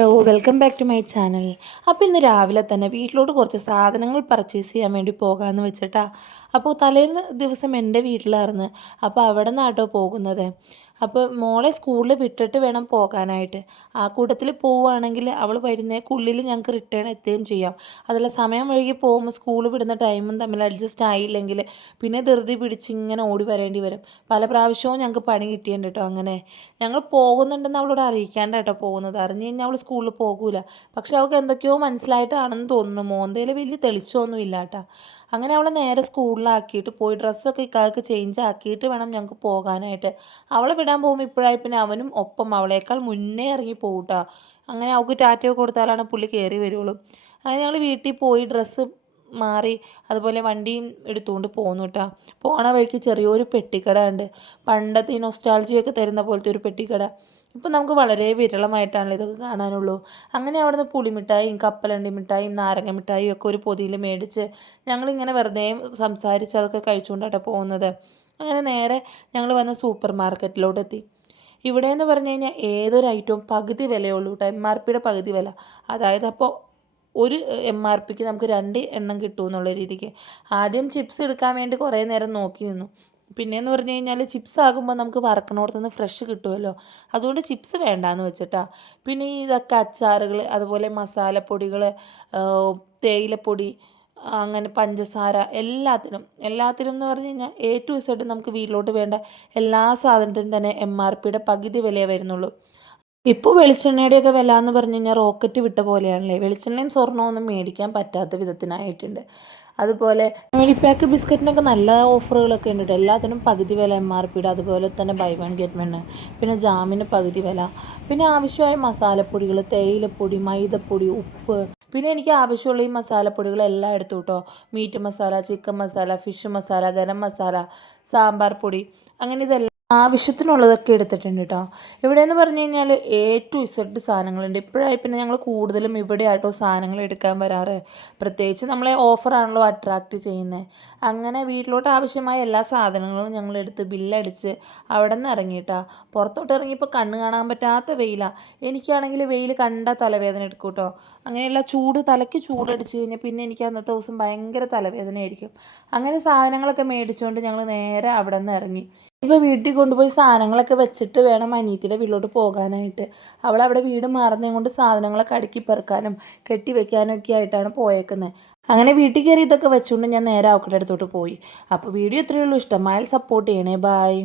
So welcome back to my channel അപ്പോൾ ഇന്ന് രാവിലെ തന്നെ വീട്ടിലോട്ട് കുറച്ച് സാധനങ്ങൾ പർച്ചേസ് ചെയ്യാൻ വേണ്ടി പോകാമെന്ന് വെച്ചിട്ടാ. അപ്പോൾ തലേന്ന് ദിവസം എന്റെ വീട്ടിലായിരുന്നു. അപ്പോൾ അവിടെ നിന്നാട്ടോ പോകുന്നത്. അപ്പോൾ മോളെ സ്കൂളിൽ വിട്ടിട്ട് വേണം പോകാനായിട്ട്. ആ കൂട്ടത്തിൽ പോവുകയാണെങ്കിൽ അവൾ വരുന്നേക്കുള്ളിൽ ഞങ്ങൾക്ക് റിട്ടേൺ എത്തുകയും ചെയ്യാം. അതല്ല സമയം വൈകി പോകുമ്പോൾ സ്കൂൾ വിടുന്ന ടൈമും തമ്മിൽ അഡ്ജസ്റ്റ് ആയില്ലെങ്കിൽ പിന്നെ ധൃതി പിടിച്ച് ഇങ്ങനെ ഓടി വരേണ്ടി വരും. പല പ്രാവശ്യവും ഞങ്ങൾക്ക് പണി കിട്ടിയിട്ടുണ്ട് കേട്ടോ അങ്ങനെ. ഞങ്ങൾ പോകുന്നുണ്ടെന്ന് അവളോട് അറിയിക്കാണ്ട് കേട്ടോ പോകുന്നത്. അറിഞ്ഞു കഴിഞ്ഞാൽ അവൾ സ്കൂളിൽ പോകൂല. പക്ഷെ അവൾക്ക് എന്തൊക്കെയോ മനസ്സിലായിട്ടാണെന്ന് തോന്നുന്നു. മോന്തയിൽ വലിയ തെളിച്ചമൊന്നും ഇല്ല അങ്ങനെ അവളെ നേരെ സ്കൂളിലാക്കിയിട്ട് പോയി. ഡ്രസ്സൊക്കെ ഇക്കാൾക്ക് ചേഞ്ച് ആക്കിയിട്ട് വേണം ഞങ്ങൾക്ക് പോകാനായിട്ട്. അവളെ വിടാൻ പോകുമ്പോൾ ഇപ്പോഴായി പിന്നെ അവനും ഒപ്പം അവളേക്കാൾ മുന്നേ ഇറങ്ങി പോകട്ടോ അങ്ങനെ അവൾക്ക് ടാറ്റോ കൊടുത്താലാണ് പുള്ളി കയറി വരുള്ളൂ. അങ്ങനെ ഞങ്ങൾ വീട്ടിൽ പോയി ഡ്രസ്സ് മാറി അതുപോലെ വണ്ടിയും എടുത്തുകൊണ്ട് പോന്നു കേട്ടോ പോണ വഴിക്ക് ചെറിയൊരു പെട്ടിക്കട ഉണ്ട് പണ്ടത്തെ ഈ നൊസ്റ്റാൾജിയൊക്കെ തരുന്ന പോലത്തെ ഒരു പെട്ടിക്കട. ഇപ്പം നമുക്ക് വളരെ വിരളമായിട്ടാണല്ലോ ഇതൊക്കെ കാണാനുള്ളൂ. അങ്ങനെ അവിടുന്ന് പുളിമിഠായും കപ്പലണ്ടി മിഠായും നാരങ്ങ മിഠായും ഒക്കെ ഒരു പൊതിയിൽ മേടിച്ച് ഞങ്ങളിങ്ങനെ വെറുതെ സംസാരിച്ച് അതൊക്കെ കഴിച്ചുകൊണ്ടാട്ടോ പോകുന്നത്. അങ്ങനെ നേരെ ഞങ്ങൾ വന്ന സൂപ്പർ മാർക്കറ്റിലോട്ട് എത്തി ഇവിടെ എന്ന് പറഞ്ഞു കഴിഞ്ഞാൽ ഏതൊരു ഐറ്റവും പകുതി വിലയുള്ളൂ കേട്ടോ എം ആർ പിയുടെ പകുതി വില. അതായത് അപ്പോൾ ഒരു എം ആർ പിക്ക് നമുക്ക് രണ്ട് എണ്ണം കിട്ടും എന്നുള്ള രീതിക്ക്. ആദ്യം ചിപ്സ് എടുക്കാൻ വേണ്ടി കുറേ നേരം നോക്കി നിന്നു പിന്നെയെന്ന് പറഞ്ഞു കഴിഞ്ഞാൽ ചിപ്സ് ആകുമ്പോൾ നമുക്ക് വറക്കണോടത്തുനിന്ന് ഫ്രഷ് കിട്ടുമല്ലോ അതുകൊണ്ട് ചിപ്സ് വേണ്ടാന്ന് വെച്ചിട്ടാ. പിന്നെ ഇതൊക്കെ അച്ചാറുകൾ അതുപോലെ മസാലപ്പൊടികൾ തേയിലപ്പൊടി അങ്ങനെ പഞ്ചസാര എല്ലാത്തിനും. എല്ലാത്തിനും എന്ന് പറഞ്ഞു കഴിഞ്ഞാൽ എ ടു ഇസഡ് നമുക്ക് വീട്ടിലോട്ട് വേണ്ട എല്ലാ സാധനത്തിനും തന്നെ എം ആർ പിയുടെ പകുതി വിലയേ വരുന്നുള്ളൂ. ഇപ്പോൾ വെളിച്ചെണ്ണയുടെയൊക്കെ വില എന്ന് പറഞ്ഞു കഴിഞ്ഞാൽ റോക്കറ്റ് വിട്ട പോലെയാണല്ലേ? വെളിച്ചെണ്ണയും സ്വർണവും മേടിക്കാൻ പറ്റാത്ത വിധത്തിനായിട്ടുണ്ട്. അതുപോലെ ഫാമിലി പാക്ക് ബിസ്ക്കറ്റിനൊക്കെ നല്ല ഓഫറുകളൊക്കെ ഉണ്ട് കേട്ടോ എല്ലാത്തിനും പകുതി വില എം ആർ പിയുടെ അതുപോലെ തന്നെ ബൈ വൺ ഗെറ്റ് വൺ പിന്നെ ജാമിന് പകുതി വില. പിന്നെ ആവശ്യമായ മസാലപ്പൊടികൾ തേയിലപ്പൊടി മൈദപ്പൊടി ഉപ്പ്. പിന്നെ എനിക്ക് ആവശ്യമുള്ള ഈ മസാലപ്പൊടികൾ എല്ലാം എടുത്തു കേട്ടോ meat masala chicken masala fish masala garam masala sambar പൊടി. അങ്ങനെ ഇതെല്ലാം ആവശ്യത്തിനുള്ളതൊക്കെ എടുത്തിട്ടുണ്ട് കേട്ടോ ഇവിടെ എന്ന് പറഞ്ഞു കഴിഞ്ഞാൽ എ ടു ഇസഡ് സാധനങ്ങളുണ്ട്. ഇപ്പോഴായി പിന്നെ ഞങ്ങൾ കൂടുതലും ഇവിടെ സാധനങ്ങൾ എടുക്കാൻ വരാറ്. പ്രത്യേകിച്ച് നമ്മളെ ഓഫറാണല്ലോ അട്രാക്റ്റ് ചെയ്യുന്നത് അങ്ങനെ വീട്ടിലോട്ട് ആവശ്യമായ എല്ലാ സാധനങ്ങളും ഞങ്ങൾ എടുത്ത് ബില്ലടിച്ച് അവിടെ നിന്ന് ഇറങ്ങിയിട്ടാ. പുറത്തോട്ട് ഇറങ്ങിയപ്പോൾ കണ്ണ് കാണാൻ പറ്റാത്ത വെയിലാണ് എനിക്കാണെങ്കിൽ വെയിൽ കണ്ട തലവേദന എടുക്കും കേട്ടോ അങ്ങനെയുള്ള ചൂട് തലയ്ക്ക് ചൂടടിച്ച് കഴിഞ്ഞാൽ പിന്നെ എനിക്ക് അന്നത്തെ ദിവസം ഭയങ്കര തലവേദനയായിരിക്കും. അങ്ങനെ സാധനങ്ങളൊക്കെ മേടിച്ചുകൊണ്ട് ഞങ്ങൾ നേരെ അവിടെ നിന്ന് ഇറങ്ങി. ഇപ്പോൾ വീട്ടിൽ കൊണ്ടുപോയി സാധനങ്ങളൊക്കെ വെച്ചിട്ട് വേണം അനിയത്തിയുടെ വീട്ടിലോട്ട് പോകാനായിട്ട്. അവൾ അവിടെ വീട് മാറുന്നതും കൊണ്ട് സാധനങ്ങളൊക്കെ അടുക്കി പെറുക്കാനും കെട്ടി വെക്കാനും ഒക്കെ ആയിട്ടാണ് പോയേക്കുന്നത് അങ്ങനെ വീട്ടിൽ കയറി ഇതൊക്കെ വെച്ചുകൊണ്ട് ഞാൻ നേരെ അവക്കടെ അടുത്തോട്ട് പോയി. അപ്പോൾ വീഡിയോ ഇത്രയേ ഉള്ളൂ. ഇഷ്ടമായാൽ സപ്പോർട്ട് ചെയ്യണേ. ബായ്